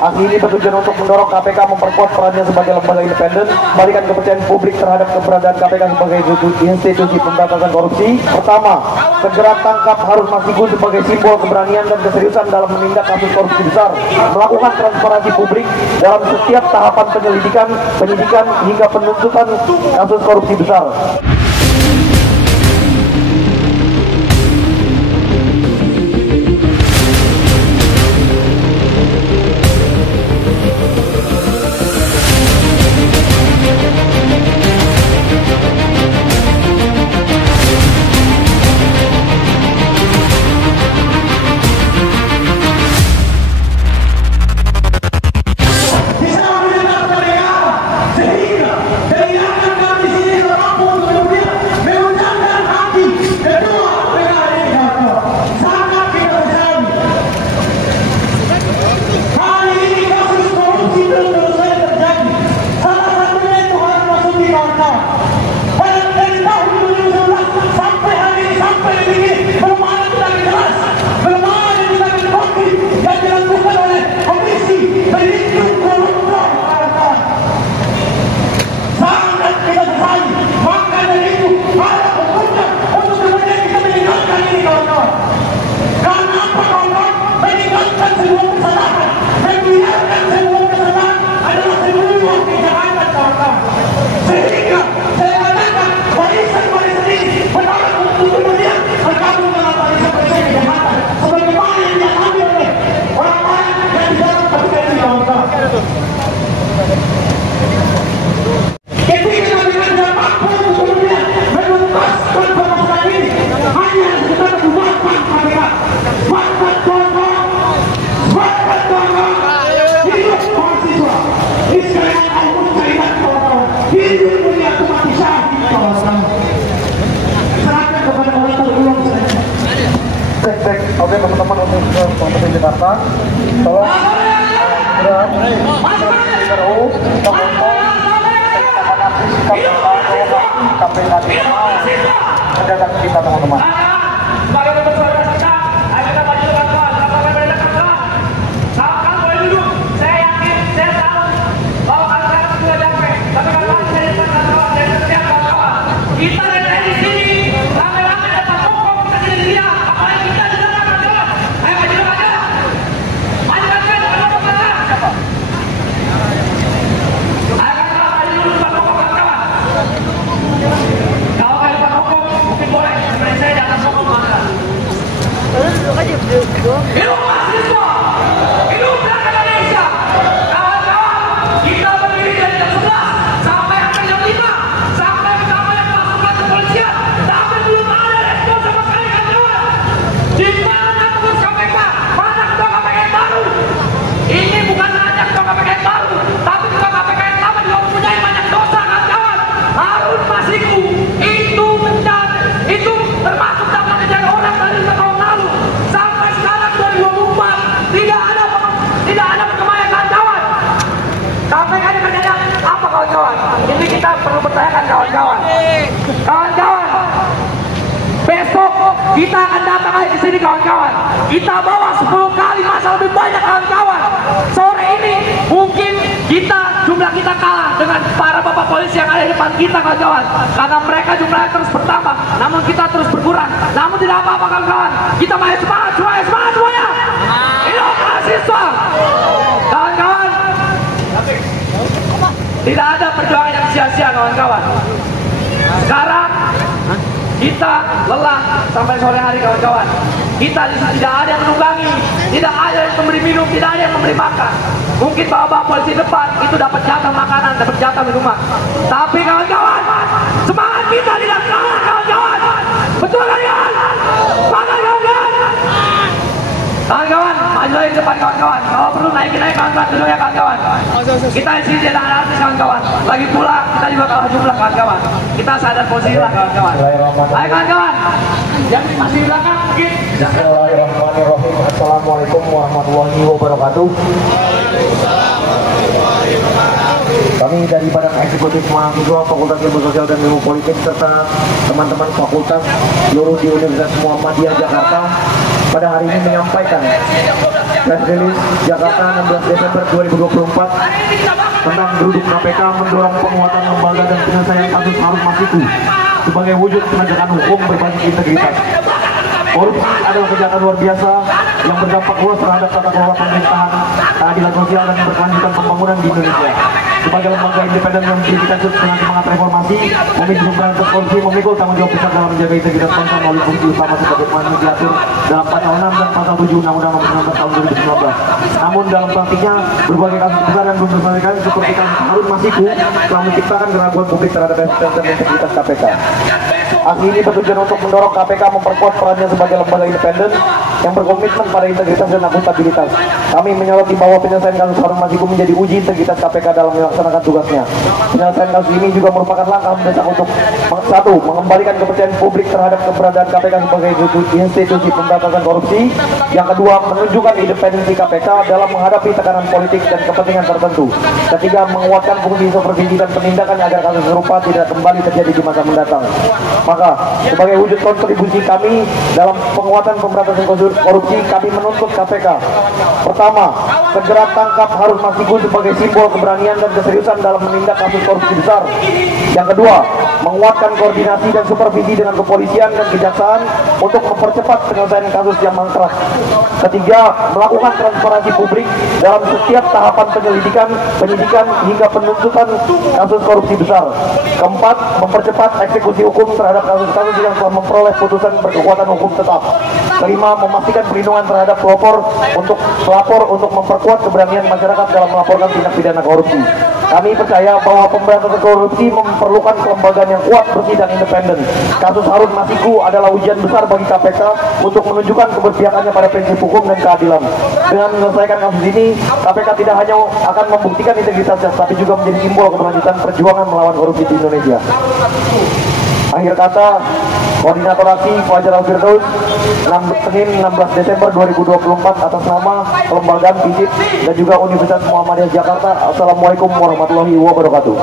Aksi ini bertujuan untuk mendorong KPK memperkuat perannya sebagai lembaga independen, memberikan kepercayaan publik terhadap keberadaan KPK sebagai institusi pemberantasan korupsi. Pertama, segera tangkap Harun Masiku sebagai simbol keberanian dan keseriusan dalam menindak kasus korupsi besar, melakukan transparansi publik dalam setiap tahapan penyelidikan, penyidikan hingga penuntutan kasus korupsi besar. Oke teman-teman, untuk Kabupaten Jakarta, tolong menjaga kita teman-teman. Hidup mahasiswa! Hidup rakyat Indonesia! Kawan-kawan, kita berdiri dari jam 11 sampai hampir jam 5 sampai pasukan kepolisian, tapi belum ada respon sama sekali, kawan-kawan. Di mana tugas KPK? Mana ketua KPK yang baru? Ini bukan hanya ketua KPK yang baru, tapi ketua KPK yang lama juga mempunyai banyak dosa, kawan-kawan. Harun Masiku itu termasuk dalam kejar orang dari 5 tahun lalu. Sampai sekarang 2024 tidak ada perkembangan, kawan-kawan. KPK ini kerjanya apa, kawan-kawan? Ini kita perlu bertanyakan, kawan-kawan. Kawan-kawan, besok kita akan datang lagi ke sini, kawan-kawan. Kita bawa 10 kali masa lebih banyak, kawan-kawan. Sore ini mungkin jumlah kita kalah dengan para bapak polisi yang ada di depan kita, kawan-kawan, karena mereka jumlahnya terus bertambah, namun kita terus berkurang. Namun tidak apa-apa, kawan-kawan, kita masih semangat semuanya. Hidup mahasiswa, kawan-kawan. Tidak ada perjuangan yang sia-sia, kawan-kawan. Sekarang kita lelah sampai sore hari, kawan-kawan. Kita tidak ada yang menunggangi, tidak ada yang memberi minum, tidak ada yang memberi makan. Mungkin bapak polisi depan itu dapat jatah makanan, dapat jatah minuman. Tapi kawan-kawan, semangat kita tidak kalah, kawan-kawan. Betul kalian? Semangat, kawan-kawan. Kawan-kawan, maju lagi depan, kawan-kawan. Kalau perlu naikin aja, kawan-kawan, duduknya, kawan-kawan. Kita di sini tidak ada artis, kawan-kawan. Lagi pula kita juga kalah jumlah, kawan-kawan. Kita sadar posisi lah, kawan-kawan. Ayo, kawan-kawan. Yang masih di belakang mungkin. Bismillahirrahmanirrahim. Assalamualaikum warahmatullahi wabarakatuh. Kami dari Badan Eksekutif Mahasiswa Fakultas Ilmu Sosial dan Ilmu Politik serta teman-teman fakultas seluruh di Universitas Muhammadiyah Jakarta pada hari ini menyampaikan Press Release Jakarta 16 Desember 2024 tentang geruduk KPK mendorong penguatan lembaga dan penyelesaian kasus Harun Masiku sebagai wujud penegakan hukum berbasis integritas. Korupsi adalah kejahatan luar biasa yang berdampak luas terhadap tata kelola pemerintahan, keadilan sosial dan berkelanjutan pembangunan di Indonesia. Sebagai lembaga independen yang didirikan dengan semangat reformasi, Komisi Pemberantasan Korupsi memikul tanggung jawab besar dalam menjaga integritas bangsa melalui fungsi utama sebagaimana diatur dalam Pasal 6 dan Pasal 7 Undang-Undang Nomor 19 Tahun 2019. Namun dalam praktiknya, berbagai kasus besar yang belum diselesaikan seperti kasus Harun Masiku telah menciptakan keraguan publik terhadap eksistensi dan integritas KPK. Aksi ini bertujuan untuk mendorong KPK memperkuat perannya sebagai lembaga independen yang berkomitmen pada integritas dan akuntabilitas. Kami menyoroti bahwa penyelesaian kasus Harun Masiku menjadi uji integritas KPK dalam melaksanakan tugasnya. Penyelesaian kasus ini juga merupakan langkah mendesak untuk satu, mengembalikan kepercayaan publik terhadap keberadaan KPK sebagai institusi pemberantasan korupsi. Yang kedua, menunjukkan independensi KPK dalam menghadapi tekanan politik dan kepentingan tertentu. Ketiga, menguatkan fungsi supervisi dan penindakan agar kasus serupa tidak kembali terjadi di masa mendatang. Maka, sebagai wujud kontribusi kami dalam penguatan pemberantasan korupsi, kami menuntut KPK. Pertama, segera tangkap Harun Masiku sebagai simbol keberanian dan keseriusan dalam menindak kasus korupsi besar. Yang kedua, menguatkan koordinasi dan supervisi dengan kepolisian dan kejaksaan untuk mempercepat penyelesaian kasus yang mangkrak. Ketiga, melakukan transparansi publik dalam setiap tahapan penyelidikan, penyidikan hingga penuntutan kasus korupsi besar. Keempat, mempercepat eksekusi hukum terhadap kasus-kasus yang telah memperoleh putusan berkekuatan hukum tetap. Kelima, memastikan perlindungan terhadap pelapor untuk memperkuat keberanian masyarakat dalam melaporkan tindak pidana korupsi. Kami percaya bahwa pemberantasan korupsi memerlukan kelembagaan yang kuat, bersih, dan independen. Kasus Harun Masiku adalah ujian besar bagi KPK untuk menunjukkan keberpihakannya pada prinsip hukum dan keadilan. Dengan menyelesaikan kasus ini, KPK tidak hanya akan membuktikan integritasnya, tapi juga menjadi simbol keberlanjutan perjuangan melawan korupsi di Indonesia. Akhir kata, Koordinator Aksi Fajar Al-Firdaus, Senin 16 Desember 2024 atas nama Kelembagaan FISIP dan juga Universitas Muhammadiyah Jakarta. Assalamualaikum warahmatullahi wabarakatuh.